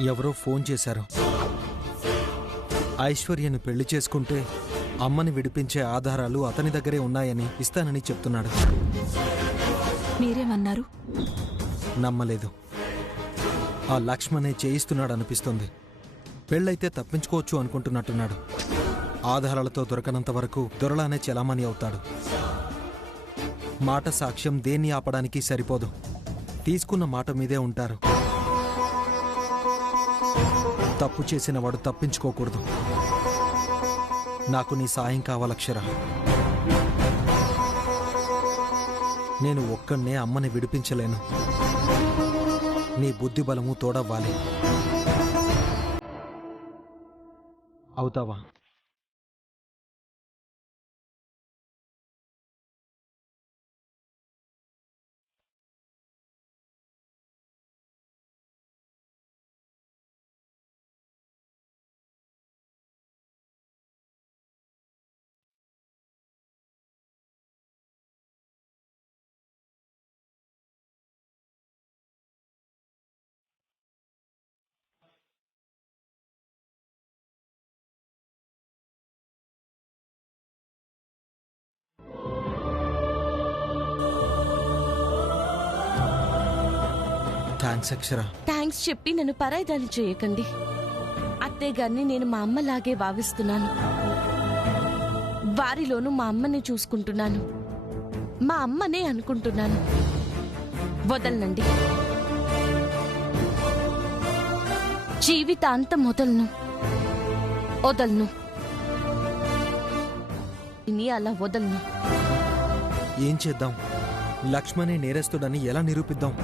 ఎవరో ఫోన్ చేశారు. ఐశ్వర్యను పెళ్లి చేసుకుంటే అమ్మని విడిపించే ఆధారాలు అతని దగ్గరే ఉన్నాయని ఇస్తానని చెప్తున్నాడు. మీరేమన్నారు? నమ్మలేదు. ఆ లక్ష్మణే చేయిస్తున్నాడు అనిపిస్తుంది. పెళ్ళైతే తప్పించుకోవచ్చు అనుకుంటున్నట్టున్నాడు. ఆధారాలతో దొరకనంత వరకు దొరలానే చెలామణి అవుతాడు. మాట సాక్ష్యం దేన్ని ఆపడానికి సరిపోదు. తీసుకున్న మాట మీదే ఉంటారు. తప్పు చేసిన వాడు తప్పించుకోకూడదు. నాకు నీ సాయం కావాలక్షర. నేను ఒక్కనే అమ్మని విడిపించలేను. నీ బుద్ధి బలము తోడవ్వాలి. అవుతావా? థ్యాంక్స్ అక్షర. థ్యాంక్స్ చెప్పి నన్ను పరాయిదాన్ని చేయకండి. అత్తయ్య గారిని నేను మా అమ్మలాగే భావిస్తున్నాను. వారిలోనూ మా అమ్మని చూసుకుంటున్నాను. మా అమ్మనే అనుకుంటున్నాను. వదలనండి. జీవితాంతం వదలను. ఇని అలా వదలను. ఏం చేద్దాం? లక్ష్మణే నేరస్తుడని ఎలా నిరూపిద్దాం?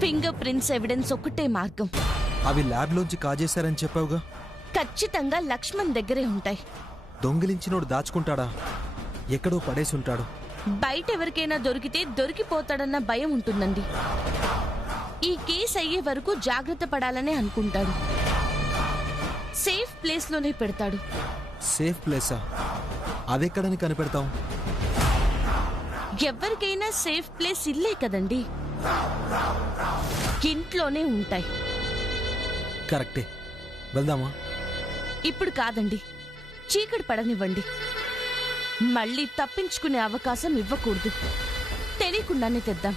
ఫింగర్ ప్రింట్స్ ఎవిడెన్స్ ఒక్కటే మార్గం. అవి ల్యాబ్లోంచి కాజేశారని చెప్పావుగా. ఖచ్చితంగా లక్ష్మణ్ దగ్గరే ఉంటాయి. దొంగిలించినోడు దాచుకుంటాడా? ఎక్కడో పడేసుంటాడు. బయట ఎవరికైనా దొరికితే దొరికిపోతాడన్న భయం ఉంటుందండి. ఈ కేసు అయ్యే వరకు జాగ్రత్త పడాలనే అనుకుంటాడు. సేఫ్ ప్లేస్ లోనే పెడతాడు. సేఫ్ ప్లేసా? అదెక్కడని కనిపెడతాం? ఎవరికైనా సేఫ్ ప్లేస్ ఇల్లే కదండి. ఇంట్లోనే ఉంటాయి. కరెక్టే. వెళ్దామా? ఇప్పుడు కాదండి, చీకటి పడనివ్వండి. మళ్ళీ తప్పించుకునే అవకాశం ఇవ్వకూడదు. తెలియకుండానే తెద్దాం.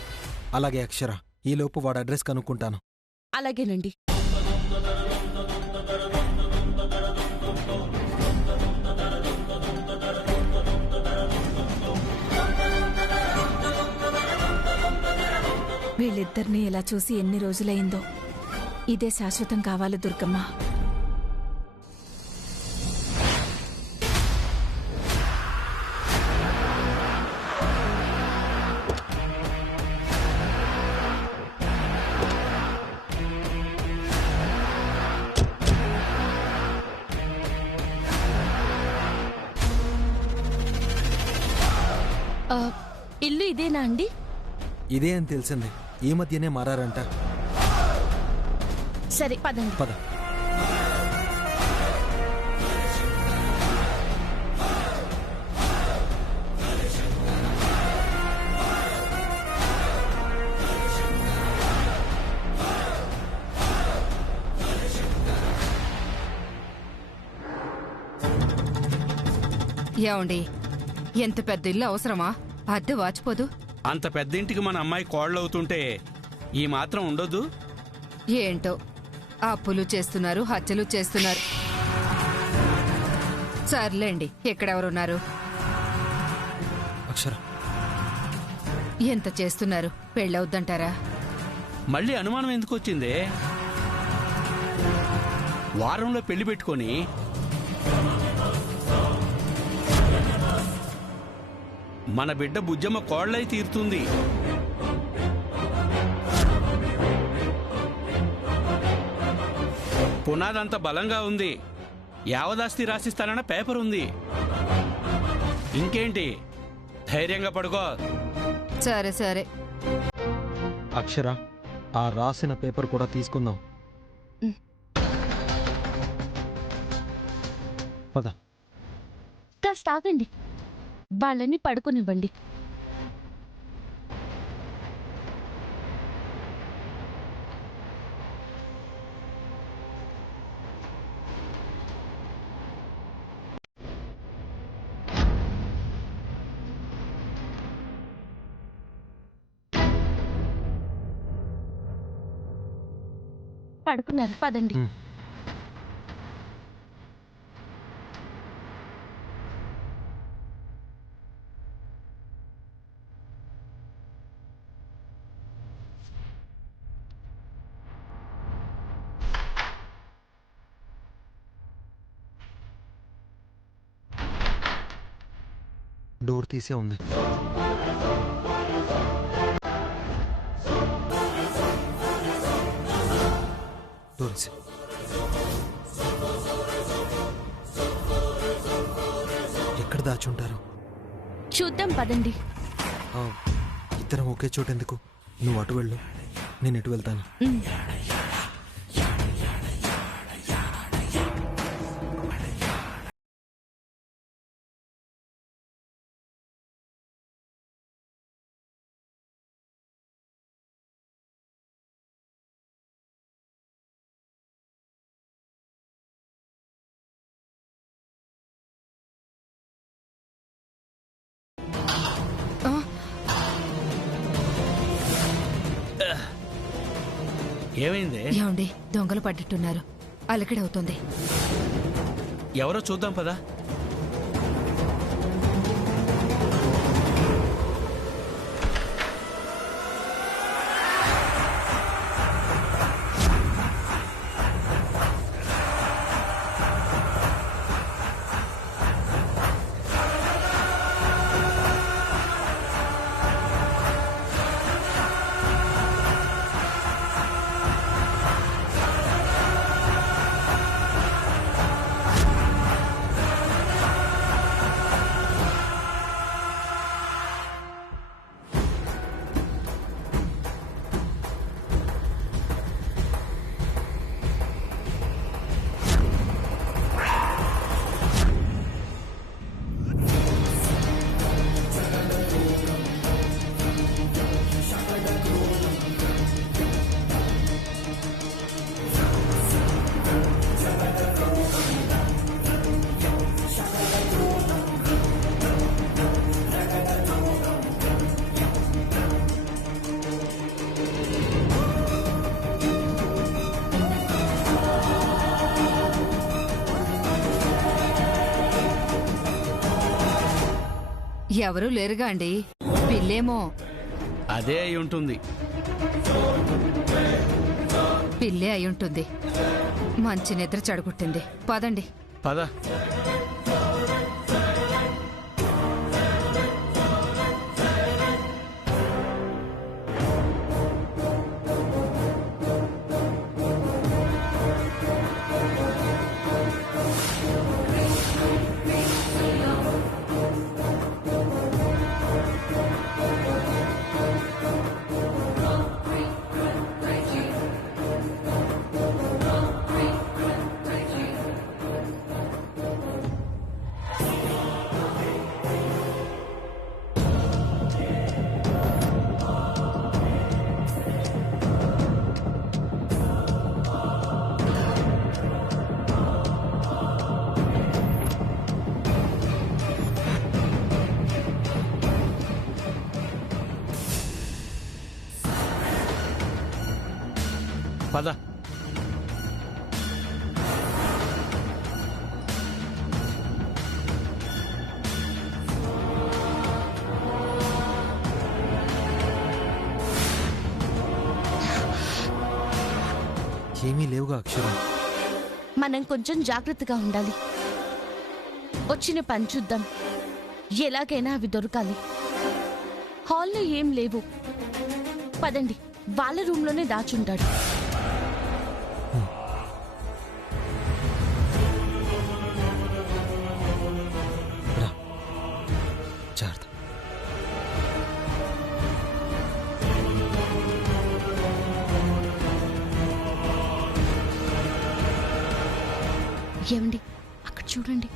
అలాగే అక్షర. ఈలోపు వాడు అడ్రస్ కనుక్కుంటాను. అలాగేనండి. వీళ్ళిద్దరినీ ఇలా చూసి ఎన్ని రోజులైందో. ఇదే శాశ్వతం కావాలి దుర్గమ్మ. ఇల్లు ఇదేనా అండి? ఇదే అని తెలిసింది. ఈ మధ్యనే మారారంట. సరే పదండి. పద. ఏమండి, ఎంత పెద్ద ఇల్లు అవసరమా? అద్దె వాచిపోదు. అంత పెద్ద ఇంటికి మన అమ్మాయి కోళ్ళవుతుంటే ఈ మాత్రం ఉండొద్దు. ఏంటో అప్పులు చేస్తున్నారు, హత్యలు చేస్తున్నారు. సర్లేండి, ఎక్కడెవరున్నారు? అక్షర, ఎంత చేస్తున్నారు? పెళ్ళవుద్దంటారా? మళ్ళీ అనుమానం ఎందుకు వచ్చిందే? వారంలో పెళ్లి పెట్టుకొని మన బిడ్డ బుజ్జమ్మ కోళ్ళై తీరుతుంది. పునాదంత బలంగా ఉంది. యావదాస్తి రాసిస్తానన్న పేపర్ ఉంది. ఇంకేంటి, ధైర్యంగా పడుకో. సరే సరే. అక్షర, ఆ రాసిన పేపర్ కూడా తీసుకుందాం. పద. కాస్త ఆగండి. వాళ్ళని పడుకునివ్వండి. పడుకున్నారు, పదండి. డోర్ తీసే ఉంది. డోర్ తీసే. ఎక్కడ దాచుంటారు? చూద్దాం, పదండి. ఆ, ఇద్దరం ఒకే చోట ఎందుకు? నువ్వు అటు వెళ్ళు, నేను ఇటు వెళ్తాను. ఏమైంది? ఏమండి, దొంగలు పడ్డట్టున్నారు. అలకడవుతుంది. ఎవరో చూద్దాం పదా. ఎవరూ లేరుగా అండి. పిల్లేమో. అదే అయి ఉంటుంది. పిల్లే అయి ఉంటుంది. మంచి నిద్ర చెడగొట్టింది. పదండి. పద. పద. ఏమీ లేవుగా అక్షరం. మనం కొంచెం జాగ్రత్తగా ఉండాలి. వచ్చిన పని చూద్దాం. ఎలాగైనా అవి దొరకాలి. హాల్లో ఏం లేవు. పదండి, వాళ్ళ రూమ్లోనే దాచుంటాడు. రా, జాగ్రత్త. ఏమండి, అక్కడ చూడండి.